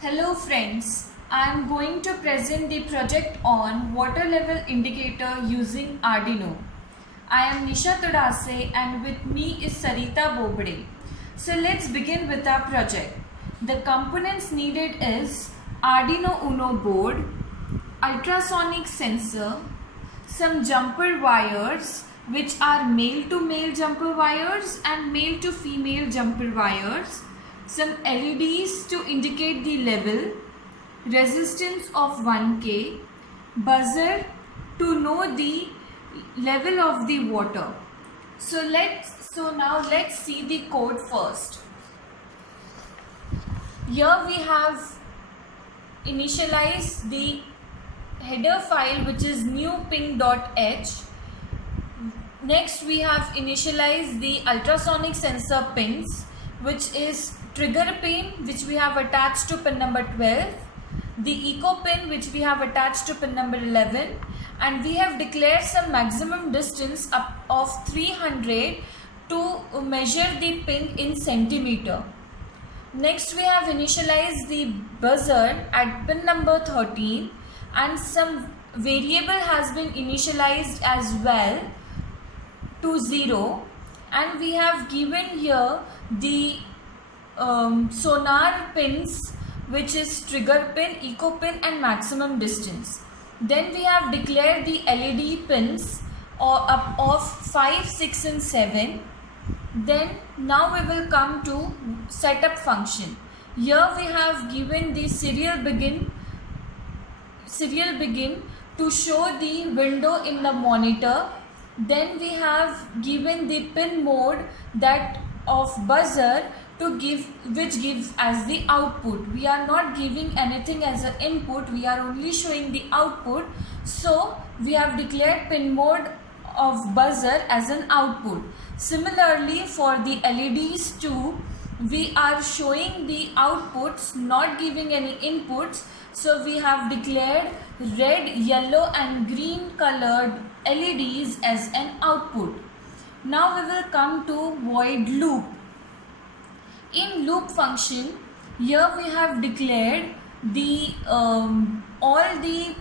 Hello friends, I am going to present the project on water level indicator using Arduino. I am Nisha Todase and with me is Sarita Bobde. So let's begin with our project. The components needed is Arduino Uno board, ultrasonic sensor, some jumper wires which are male to male jumper wires and male to female jumper wires, some LEDs to indicate the level, resistance of 1K, buzzer to know the level of the water. So now let's see the code first. Here we have initialized the header file which is newping.h. Next we have initialized the ultrasonic sensor pins, which is trigger pin which we have attached to pin number 12, the echo pin which we have attached to pin number 11, and we have declared some maximum distance of 300 to measure the pin in centimeter. Next we have initialized the buzzer at pin number 13 and some variable has been initialized as well to 0, and we have given here the sonar pins which is trigger pin, echo pin and maximum distance. Then we have declared the LED pins of 5, 6 and 7. Then now we will come to setup function. Here we have given the serial begin to show the window in the monitor. Then we have given the pin mode that of buzzer to give, which gives as the output. We are not giving anything as an input, we are only showing the output. So we have declared pin mode of buzzer as an output. Similarly for the LEDs too, we are showing the outputs, not giving any inputs. So we have declared red, yellow and green colored LEDs as an output. Now we will come to void loop. In loop function, here we have declared the all the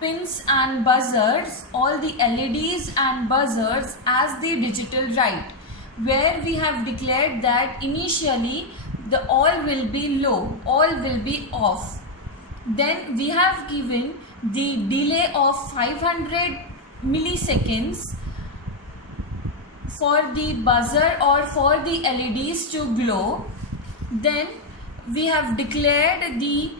pins and buzzers, all the LEDs and buzzers as the digital write, where we have declared that initially the all will be low, all will be off. Then we have given the delay of 500 milliseconds for the buzzer or for the LEDs to glow. Then we have declared the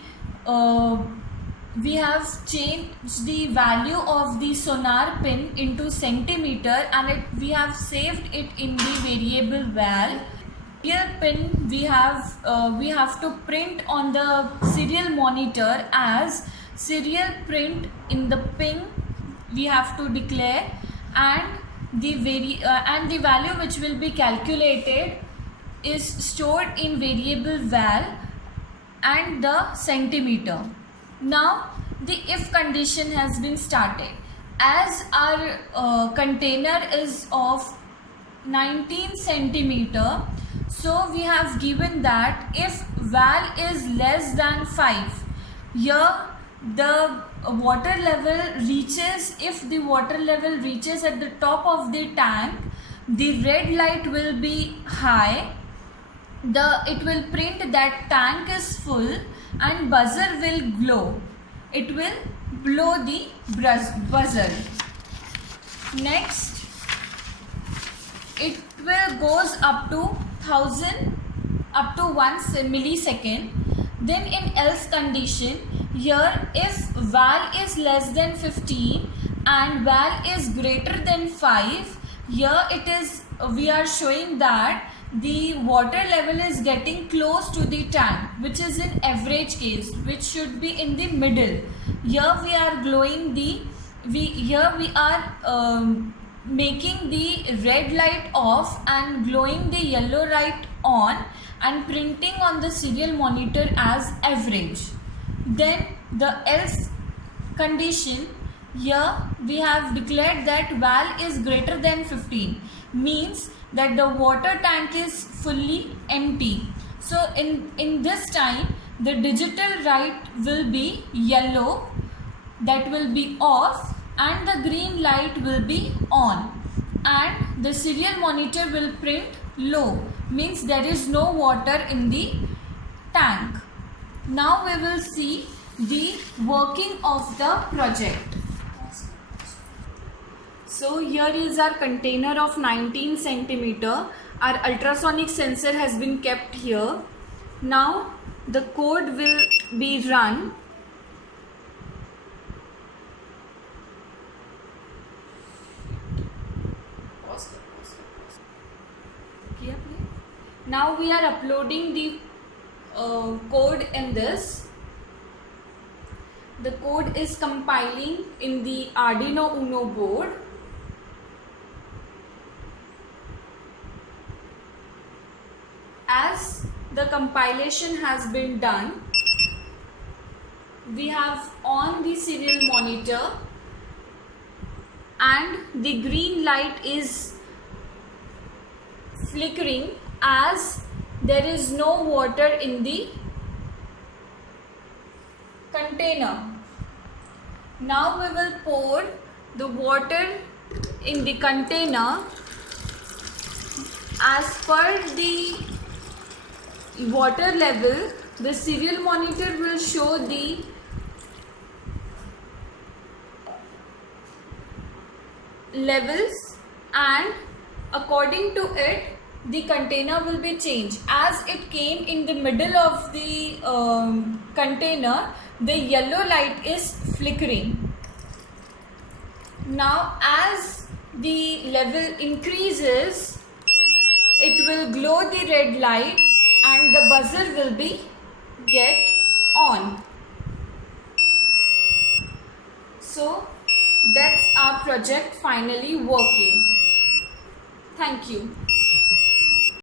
we have changed the value of the sonar pin into centimeter and we have saved it in the variable val. Serial pin we have to print on the serial monitor as serial print in the pin we have to declare, and the value which will be calculated is stored in variable val and the centimeter. Now the if condition has been started. As our container is of 19 centimeter, so we have given that if val is less than 5, here the water level reaches, if the water level reaches at the top of the tank, the red light will be high, it will print that tank is full and buzzer will glow, it will blow the buzzer. Next it will goes up to 1000 up to 1 millisecond. Then in else condition, here if val is less than 15 and val is greater than 5, here it is, we are showing that the water level is getting close to the tank, which is in average case, which should be in the middle. Here we are glowing the, here we are making the red light off and glowing the yellow light on and printing on the serial monitor as average. Then the else condition, here we have declared that val is greater than 15, means that the water tank is fully empty. So in this time the digital light will be yellow, that will be off, and the green light will be on, and the serial monitor will print low, means there is no water in the tank. Now we will see the working of the project. So here is our container of 19 centimeter. Our ultrasonic sensor has been kept here. Now the code will be run. Now we are uploading the code in this. The code is compiling in the Arduino Uno board. As the compilation has been done, we have on the serial monitor and the green light is flickering as there is no water in the container. Now we will pour the water in the container. As per the water level, the serial monitor will show the levels, and according to it the container will be changed. As it came in the middle of the container, the yellow light is flickering. Now as the level increases, it will glow the red light and the buzzer will be get on. So that's our project finally working. Thank you.